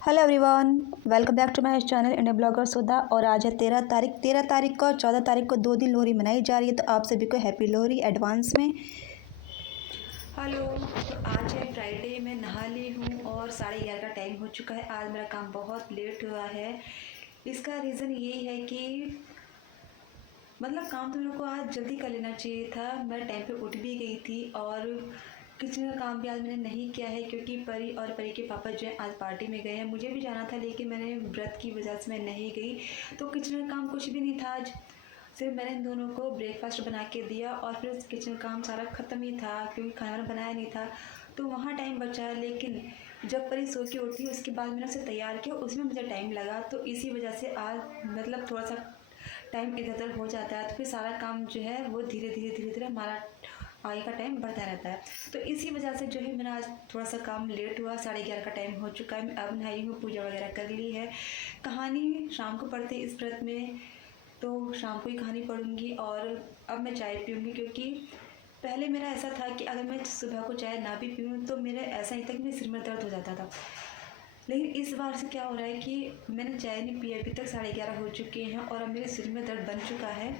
Hello everyone, welcome back to my channel Indian blogger Sudha. और आज है 13 तारीख को और 14 तारीख को 2 दिन लोहड़ी मनाई जा रही है। तो आप सभी को हैप्पी लोहड़ी एडवांस में। हेलो, तो आज है फ्राइडे, मैं नहा ली हूँ और 11:30 का टाइम हो चुका है। आज मेरा काम बहुत लेट हुआ है। इसका रीज़न यही है कि काम तो मेरे को आज जल्दी कर लेना चाहिए था। मैं टाइम पे उठ भी गई थी और किचन का काम भी आज मैंने नहीं किया है क्योंकि परी और परी के पापा जो है आज पार्टी में गए हैं। मुझे भी जाना था लेकिन मैंने व्रत की वजह से मैं नहीं गई। तो किचन का काम कुछ भी नहीं था आज। सिर्फ मैंने इन दोनों को ब्रेकफास्ट बना के दिया और फिर किचन का काम सारा ख़त्म ही था क्योंकि खाना बनाया नहीं था। तो वहाँ टाइम बचा, लेकिन जब परी सो के उठी उसके बाद मैंने उसे तैयार किया, उसमें मुझे टाइम लगा। तो इसी वजह से आज थोड़ा सा टाइम इधर उधर हो जाता है। तो फिर सारा काम जो है वो धीरे धीरे हमारा आगे का टाइम बढ़ता रहता है। तो इसी वजह से जो है मेरा आज थोड़ा सा काम लेट हुआ। 11:30 का टाइम हो चुका है। मैं अब नहाई हूँ, पूजा वगैरह कर ली है। कहानी शाम को पढ़ते इस व्रत में, तो शाम को ही कहानी पढ़ूँगी। और अब मैं चाय पीऊँगी क्योंकि पहले मेरा ऐसा था कि अगर मैं सुबह को चाय ना भी पीऊँ तो मेरे ऐसा ही था कि मेरे सिर में दर्द हो जाता था। लेकिन इस बार से क्या हो रहा है कि मैंने चाय नहीं पी, अभी तक 11:30 हो चुके हैं और अब मेरे सिर में दर्द बन चुका है।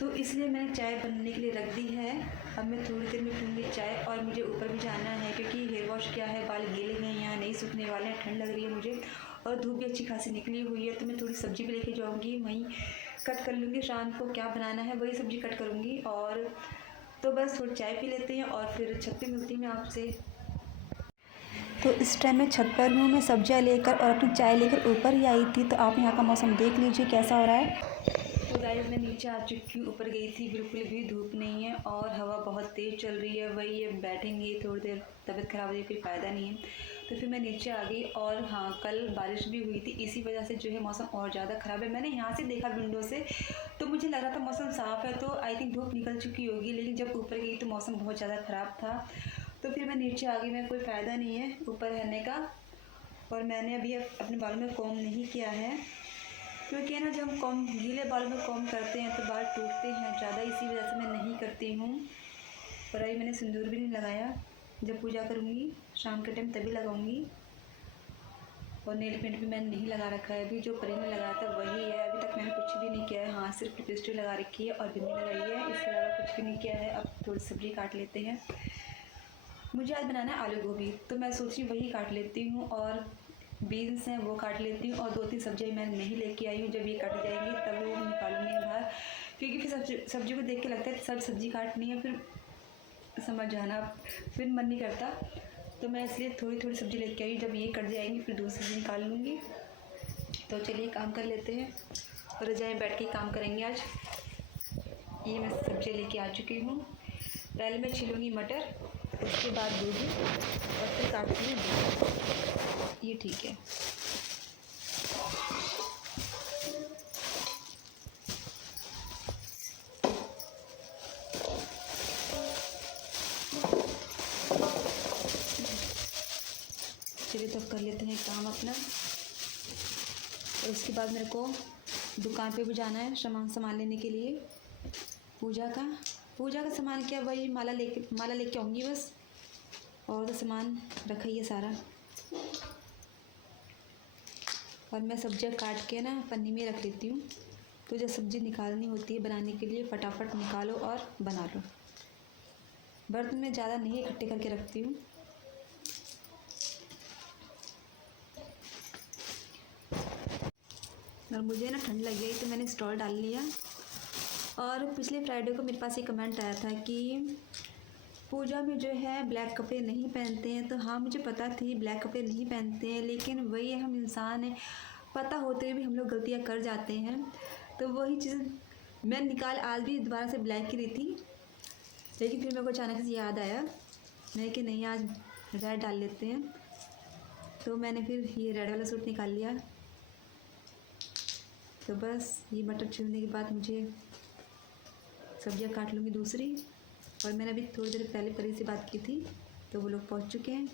तो इसलिए मैंने चाय बनने के लिए रख दी है। अब मैं थोड़ी देर में पीऊँगी चाय और मुझे ऊपर भी जाना है क्योंकि हेयर वॉश किया है, बाल गीले हैं, यहाँ नहीं सूखने वाले हैं। ठंड लग रही है मुझे और धूप भी अच्छी खासी निकली हुई है। तो मैं थोड़ी सब्ज़ी भी लेके जाऊँगी, वहीं कट कर लूँगी। शाम को क्या बनाना है वही सब्ज़ी कट करूँगी। और तो बस थोड़ी चाय पी लेते हैं और फिर छत पे मिलती हूँ मैं आपसे। तो इस टाइम मैं छत पर हूँ, मैं सब्जियाँ लेकर और अपनी चाय लेकर ऊपर ही आई थी। तो आप यहाँ का मौसम देख लीजिए कैसा हो रहा है। तो गाइस मैं नीचे आ चुकी हूँ, ऊपर गई थी, बिल्कुल भी धूप नहीं है और हवा बहुत तेज़ चल रही है। वही है, बैठेंगे थोड़ी देर, तबीयत ख़राब हो जाए, कोई फ़ायदा नहीं है। तो फिर मैं नीचे आ गई। और हाँ, कल बारिश भी हुई थी, इसी वजह से जो है मौसम और ज़्यादा ख़राब है। मैंने यहाँ से देखा विंडो से तो मुझे लग रहा था मौसम साफ़ है, तो आई थिंक धूप निकल चुकी होगी। लेकिन जब ऊपर गई तो मौसम बहुत ज़्यादा ख़राब था। तो फिर मैं नीचे आ गई। मैं कोई फ़ायदा नहीं है ऊपर रहने का। और मैंने अभी अपने बालों में कॉम्ब नहीं किया है क्योंकि ना जब हम कॉम्ब गीले बालों में कॉम्ब करते हैं तो बाल टूटते हैं ज़्यादा, इसी वजह से मैं नहीं करती हूँ। और अभी मैंने सिंदूर भी नहीं लगाया, जब पूजा करूँगी शाम के टाइम तभी लगाऊँगी। और नेल पेंट भी मैंने नहीं लगा रखा है, अभी जो परी ने लगाया था वही है। अभी तक मैंने कुछ भी नहीं किया है। हाँ, सिर्फ लिपस्टिक लगा रखी है और बिंदी लगाई है, इसके अलावा कुछ भी नहीं किया है। अब थोड़ी सब्ज़ी काट लेते हैं। मुझे आज बनाना है आलू गोभी, तो मैं सोच रही वही काट लेती हूँ। और बीन्स हैं वो काट लेती हूँ। और 2-3 सब्जियाँ मैं नहीं लेके आई हूँ, जब ये कट जाएंगी तब वो निकालूंगी बाहर। क्योंकि फिर सब्जी को देख के लगता है सब सब्ज़ी काटनी है, फिर समझ जाना, फिर मन नहीं करता। तो मैं इसलिए थोड़ी थोड़ी सब्ज़ी लेके आई। जब ये कट जाएंगी फिर दूसरी सब्ज़ी निकाल लूँगी। तो चलिए काम कर लेते हैं और रजाई बैठ के काम करेंगे आज। ये मैं सब्ज़ी लेके आ चुकी हूँ। पहले मैं छिलूँगी मटर, उसके बाद गोभी और फिर काटूँगी बीन्स। ये ठीक है। चलिए तो कर लेते हैं काम अपना। और उसके बाद मेरे को दुकान पे भी जाना है सामान लेने के लिए। पूजा का सामान क्या, वही माला लेके आऊँगी बस। और तो सामान रखा ही है सारा। और मैं सब्जियाँ काट के ना पन्नी में रख लेती हूँ। तो जब सब्ज़ी निकालनी होती है बनाने के लिए फटाफट निकालो और बना लो। बर्तन में ज़्यादा नहीं इकट्ठे करके रखती हूँ। और मुझे ना ठंड लग गई तो मैंने स्टॉल डाल लिया। और पिछले फ्राइडे को मेरे पास एक कमेंट आया था कि पूजा में जो है ब्लैक कपड़े नहीं पहनते हैं। तो हाँ, मुझे पता थी ब्लैक कपड़े नहीं पहनते हैं, लेकिन वही है, हम इंसान हैं, पता होते हुए भी हम लोग गलतियाँ कर जाते हैं। तो वही चीज़ मैं आज भी दोबारा से ब्लैक की रही थी, लेकिन फिर मेरे को अचानक से याद आया, मैं कि नहीं आज रेड डाल लेते हैं। तो मैंने फिर ये रेड वाला सूट निकाल लिया। तो बस ये मटर छिलने के बाद मुझे सब्जियां काट लूँगी दूसरी। और मैंने अभी थोड़ी देर पहले परी से बात की थी, तो वो लोग पहुंच चुके हैं।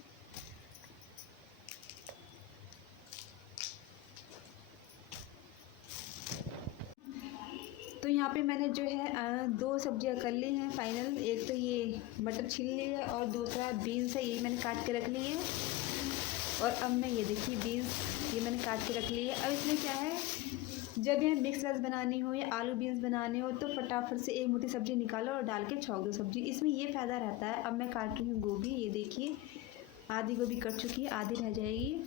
तो यहाँ पे मैंने जो है 2 सब्जियां कर ली हैं फाइनल। एक तो ये मटर छील ली है और दूसरा बीन्स है, ये मैंने काट के रख ली है। और अब मैं ये देखिए बीन्स काट के रख लिए। अब इसमें क्या है, जब यह मिक्स वेज बनानी हो या आलू बीन्स बनाने हो तो फटाफट से एक मुट्ठी सब्ज़ी निकालो और डाल के छौंक दो सब्ज़ी। इसमें ये फ़ायदा रहता है। अब मैं काट रही हूँ गोभी, ये देखिए आधी गोभी कट चुकी है, आधी रह जाएगी,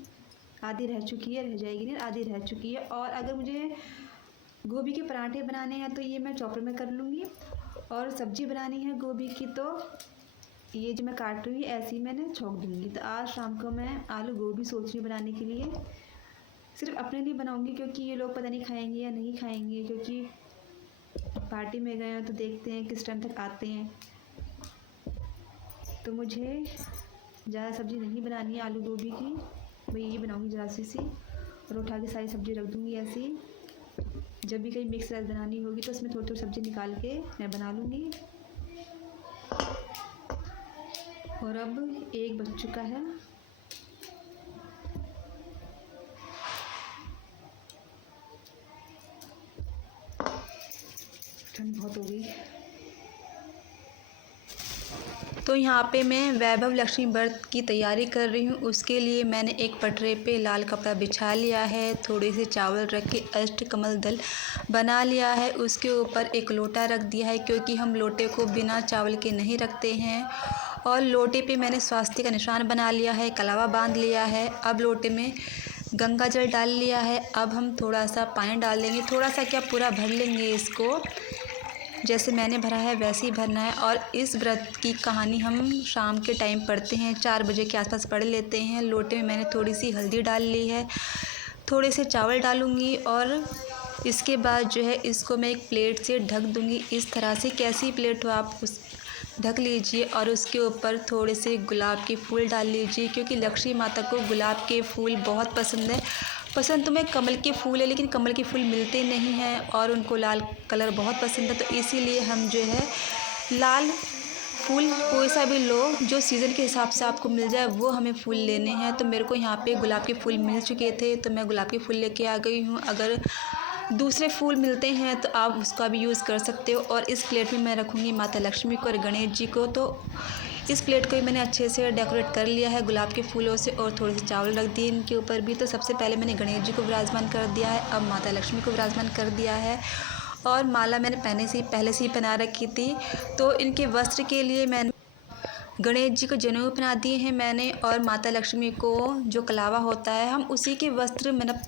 आधी रह चुकी है, रह जाएगी नहीं, आधी रह चुकी है। और अगर मुझे गोभी के पराठे बनाने हैं तो ये मैं चॉपर में कर लूँगी, और सब्ज़ी बनानी है गोभी की तो ये जो मैं काट रही हूँ ऐसे ही मैंने छौंक दूँगी। तो आज शाम को मैं आलू गोभी सोच रही हूँ बनाने के लिए। सिर्फ अपने लिए बनाऊँगी क्योंकि ये लोग पता नहीं खाएंगे या नहीं खाएंगे, क्योंकि पार्टी में गए हैं तो देखते हैं किस टाइम तक आते हैं। तो मुझे ज़्यादा सब्ज़ी नहीं बनानी है आलू गोभी की, मैं ये बनाऊँगी ज़रा सी और उठा के सारी सब्ज़ी रख दूँगी ऐसे ही। जब भी कहीं मिक्स वेज बनानी होगी तो उसमें थोड़ी थोड़ी सब्ज़ी निकाल के मैं बना लूँगी। और अब 1 बज चुका है। ठंड बहुत हो गई। तो यहाँ पे मैं वैभव लक्ष्मी व्रत की तैयारी कर रही हूँ। उसके लिए मैंने एक पटरे पे लाल कपड़ा बिछा लिया है, थोड़े से चावल रख के अष्टकमल दल बना लिया है। उसके ऊपर एक लोटा रख दिया है क्योंकि हम लोटे को बिना चावल के नहीं रखते हैं। और लोटे पे मैंने स्वास्तिक का निशान बना लिया है, कलावा बांध लिया है। अब लोटे में गंगा जल डाल लिया है। अब हम थोड़ा सा पानी डाल देंगे, थोड़ा सा क्या पूरा भर लेंगे इसको, जैसे मैंने भरा है वैसे ही भरना है। और इस व्रत की कहानी हम शाम के टाइम पढ़ते हैं, 4 बजे के आसपास पढ़ लेते हैं। लोटे में मैंने थोड़ी सी हल्दी डाल ली है, थोड़े से चावल डालूँगी और इसके बाद जो है इसको मैं एक प्लेट से ढक दूँगी इस तरह से। कैसी प्लेट हो आप उस ढक लीजिए और उसके ऊपर थोड़े से गुलाब के फूल डाल लीजिए, क्योंकि लक्ष्मी माता को गुलाब के फूल बहुत पसंद है। पसंद तो मैं कमल के फूल है, लेकिन कमल के फूल मिलते नहीं हैं और उनको लाल कलर बहुत पसंद है। तो इसीलिए हम जो है लाल फूल कोई सा भी लो, जो सीज़न के हिसाब से आपको मिल जाए वो हमें फूल लेने हैं। तो मेरे को यहाँ पे गुलाब के फूल मिल चुके थे तो मैं गुलाब के फूल लेके आ गई हूँ। अगर दूसरे फूल मिलते हैं तो आप उसका भी यूज़ कर सकते हो। और इस प्लेट में मैं रखूँगी माता लक्ष्मी को और गणेश जी को। तो इस प्लेट को ही मैंने अच्छे से डेकोरेट कर लिया है गुलाब के फूलों से, और थोड़े से चावल रख दिए इनके ऊपर भी। तो सबसे पहले मैंने गणेश जी को विराजमान कर दिया है, अब माता लक्ष्मी को विराजमान कर दिया है। और माला मैंने पहले से ही पहना रखी थी। तो इनके वस्त्र के लिए मैंने गणेश जी को जनेऊ पहना दिए हैं मैंने, और माता लक्ष्मी को जो कलावा होता है हम उसी के वस्त्र मैंने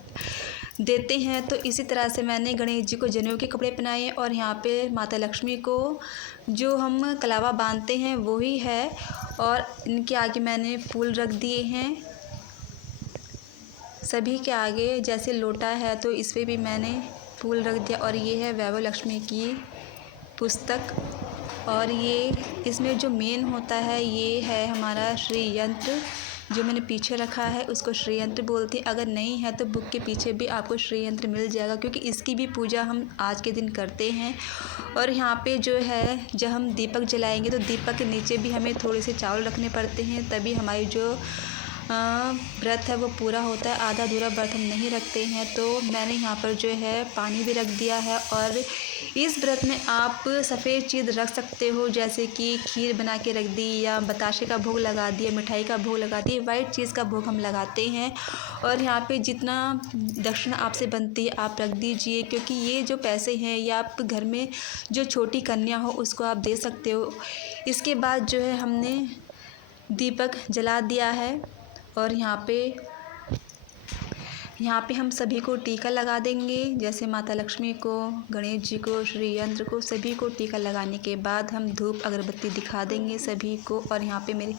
देते हैं। तो इसी तरह से मैंने गणेश जी को जनेऊ के कपड़े पहनाए और यहाँ पे माता लक्ष्मी को जो हम कलावा बांधते हैं वही है। और इनके आगे मैंने फूल रख दिए हैं सभी के आगे, जैसे लोटा है तो इस पर भी मैंने फूल रख दिया। और ये है वैभव लक्ष्मी की पुस्तक, और ये इसमें जो मेन होता है ये है हमारा श्री यंत्र, जो मैंने पीछे रखा है उसको श्री यंत्र बोलते हैं। अगर नहीं है तो बुक के पीछे भी आपको श्री यंत्र मिल जाएगा, क्योंकि इसकी भी पूजा हम आज के दिन करते हैं। और यहाँ पे जो है जब हम दीपक जलाएंगे तो दीपक के नीचे भी हमें थोड़े से चावल रखने पड़ते हैं, तभी हमारी जो व्रत है वो पूरा होता है। आधा अधूरा व्रत हम नहीं रखते हैं। तो मैंने यहाँ पर जो है पानी भी रख दिया है। और इस व्रत में आप सफ़ेद चीज़ रख सकते हो, जैसे कि खीर बना के रख दी या बताशे का भोग लगा दिया, मिठाई का भोग लगा दिए, वाइट चीज़ का भोग हम लगाते हैं। और यहाँ पे जितना दक्षिणा आपसे बनती है आप रख दीजिए, क्योंकि ये जो पैसे हैं या आप घर में जो छोटी कन्या हो उसको आप दे सकते हो। इसके बाद जो है हमने दीपक जला दिया है, और यहाँ पे हम सभी को टीका लगा देंगे, जैसे माता लक्ष्मी को, गणेश जी को, श्री यंत्र को, सभी को टीका लगाने के बाद हम धूप अगरबत्ती दिखा देंगे सभी को। और यहाँ पे मेरे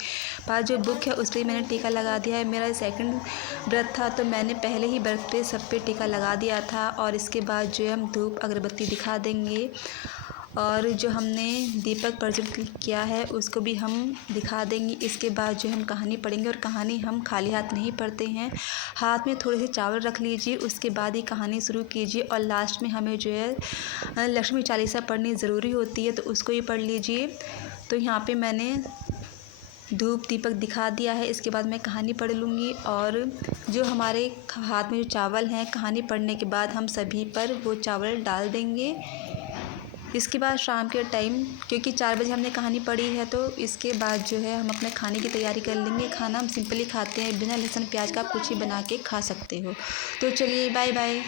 पास जो बुक है उस पर मैंने टीका लगा दिया है। मेरा सेकंड व्रत था तो मैंने पहले ही व्रत पे सब पे टीका लगा दिया था। और इसके बाद जो है हम धूप अगरबत्ती दिखा देंगे, और जो हमने दीपक प्रज्वलित किया है उसको भी हम दिखा देंगे। इसके बाद जो हम कहानी पढ़ेंगे, और कहानी हम खाली हाथ नहीं पढ़ते हैं, हाथ में थोड़े से चावल रख लीजिए, उसके बाद ही कहानी शुरू कीजिए। और लास्ट में हमें जो है लक्ष्मी चालीसा पढ़नी ज़रूरी होती है, तो उसको ही पढ़ लीजिए। तो यहाँ पे मैंने धूप दीपक दिखा दिया है, इसके बाद मैं कहानी पढ़ लूँगी। और जो हमारे हाथ में जो चावल हैं, कहानी पढ़ने के बाद हम सभी पर वो चावल डाल देंगे। इसके बाद शाम के टाइम, क्योंकि 4 बजे हमने कहानी पढ़ी है, तो इसके बाद जो है हम अपने खाने की तैयारी कर लेंगे। खाना हम सिंपली खाते हैं, बिना लहसुन प्याज का आप कुछ ही बना के खा सकते हो। तो चलिए बाय बाय।